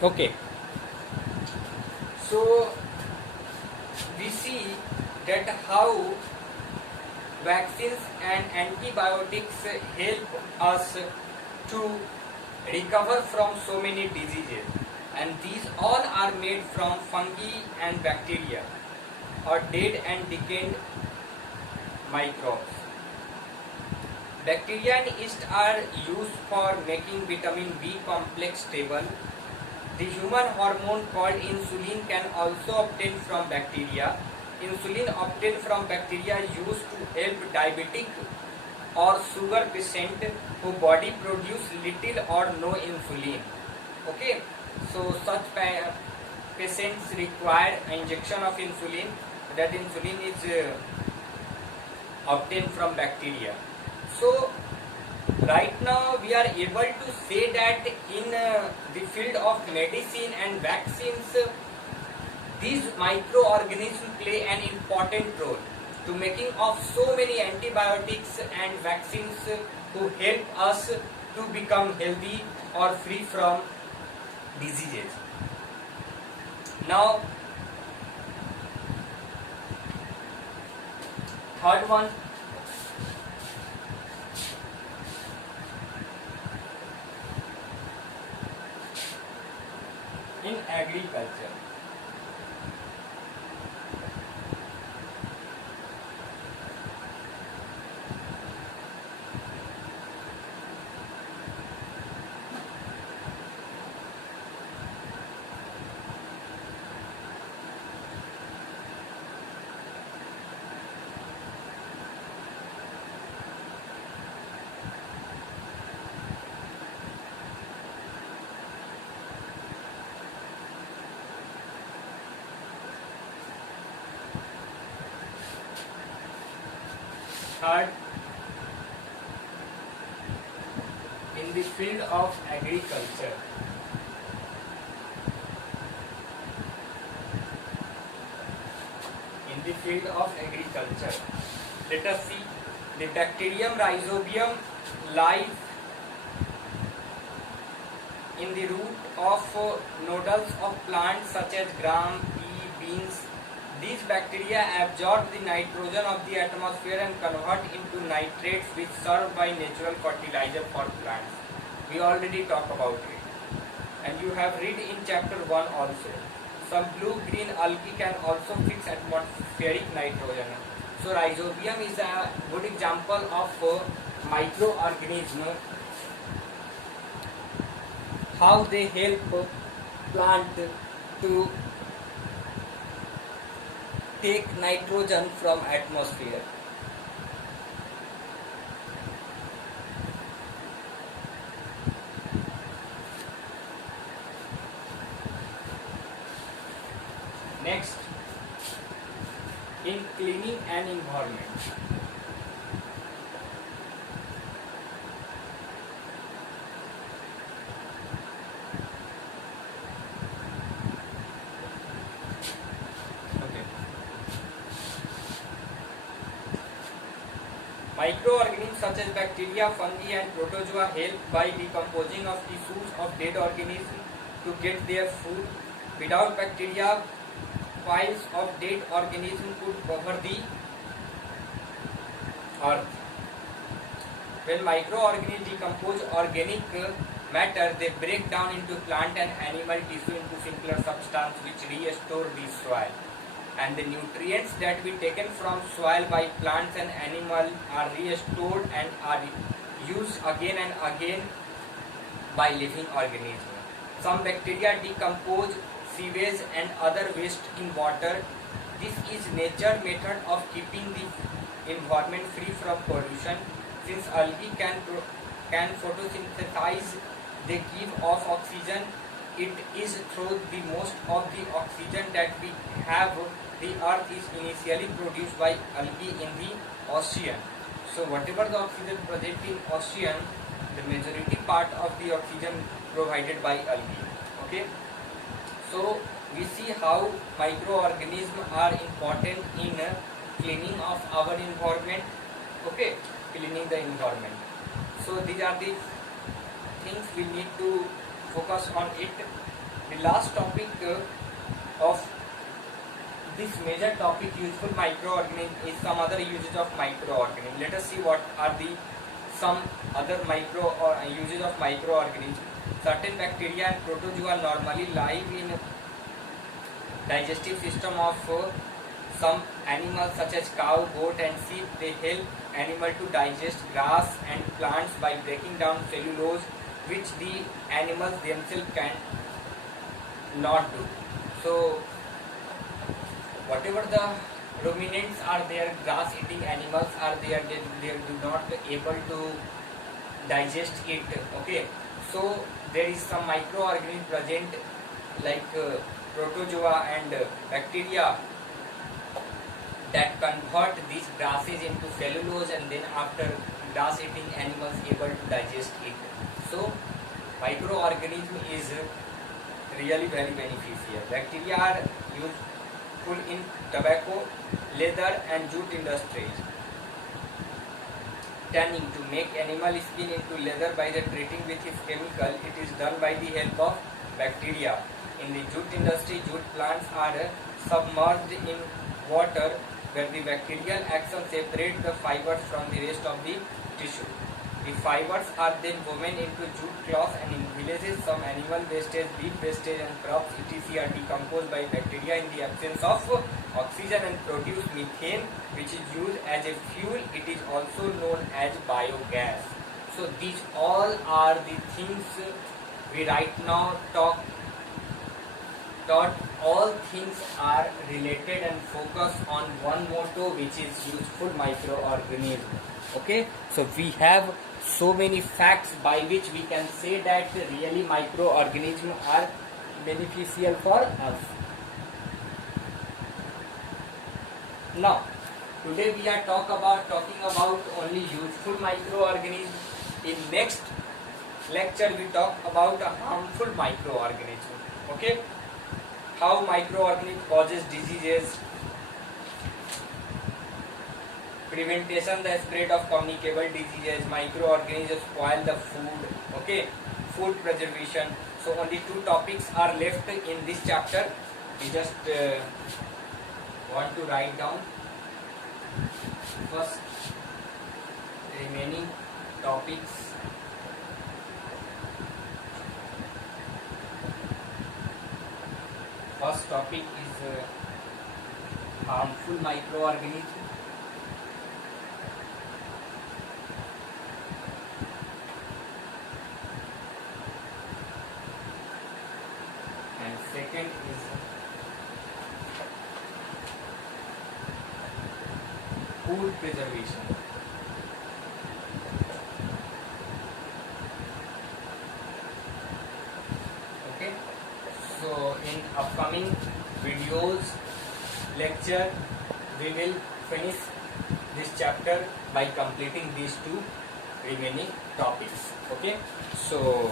Okay, so we see that how vaccines and antibiotics help us to recover from so many diseases, and these all are made from fungi and bacteria or dead and decayed microbes. Bacteria and yeast are used for making vitamin B complex stable. The human hormone called insulin can also obtain from bacteria. Insulin obtained from bacteria used to help diabetic or sugar patient who body produce little or no insulin. Okay, so such patients require injection of insulin. That insulin is obtained from bacteria. So right now we are able to say that in the field of medicine and vaccines, these microorganisms play an important role to making of so many antibiotics and vaccines who help us to become healthy or free from diseases. Now, third one, in agriculture. Third, in the field of agriculture. In the field of agriculture, let us see the bacterium rhizobium lies in the root of nodules of plants such as gram, pea, beans. These bacteria absorb the nitrogen of the atmosphere and convert into nitrates, which serve by natural fertilizer for plants. We already talked about it, and you have read in chapter 1 also. Some blue-green algae can also fix atmospheric nitrogen. So rhizobium is a good example of microorganism, how they help plant to take nitrogen from atmosphere. Next, in cleaning an environment. Microorganisms such as bacteria, fungi and protozoa help by decomposing of tissues of dead organisms to get their food. Without bacteria, piles of dead organisms could cover the earth. When microorganisms decompose organic matter, they break down into plant and animal tissue into simpler substance which restore the soil. And the nutrients that we taken from soil by plants and animals are restored and are used again and again by living organisms. Some bacteria decompose sewage and other waste in water. This is nature method of keeping the environment free from pollution. Since algae can photosynthesize, they give off oxygen. It is through the most of the oxygen that we have. The earth is initially produced by algae in the ocean. So whatever the oxygen present in ocean, the majority part of the oxygen provided by algae. Okay. So we see how microorganisms are important in cleaning of our environment. Okay, cleaning the environment. So these are the things we need to focus on it. The last topic of this major topic, useful microorganism, is some other uses of microorganism. Let us see what are the some other micro or uses of microorganism. Certain bacteria and protozoa normally live in digestive system of some animals such as cow, goat and sheep. They help animal to digest grass and plants by breaking down cellulose, which the animals themselves can not do. So whatever the ruminants are there, grass eating animals are there, they do not able to digest it. Okay, so there is some microorganism present like protozoa and bacteria that convert these grasses into cellulose, and then after grass eating animals able to digest it. So microorganism is really very beneficial. Bacteria are useful in tobacco, leather and jute industries. Tanning, to make animal skin into leather by the treating with its chemical, it is done by the help of bacteria. In the jute industry, jute plants are submerged in water where the bacterial action separates the fibers from the rest of the tissue. The fibers are then woven into jute cloth, and in villages some animal wastage, beef wastage and crops etc. are decomposed by bacteria in the absence of oxygen and produce methane, which is used as a fuel. It is also known as biogas. So these all are the things we right now taught. All things are related and focus on one motto, which is useful microorganism. Okay, so we have so many facts by which we can say that really microorganisms are beneficial for us. Now today we are talking about only useful microorganisms. In next lecture we talk about a harmful microorganism. Okay, how microorganism causes diseases, prevention the spread of communicable diseases, microorganisms spoil the food. Okay, food preservation. So only two topics are left in this chapter. We just want to write down first remaining topics. First topic is harmful microorganism. And second is food preservation. Okay, so in upcoming videos, lecture, we will finish this chapter by completing these two remaining topics. Okay, so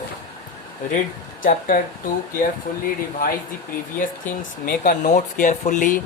read chapter 2 carefully, revise the previous things, make a notes carefully.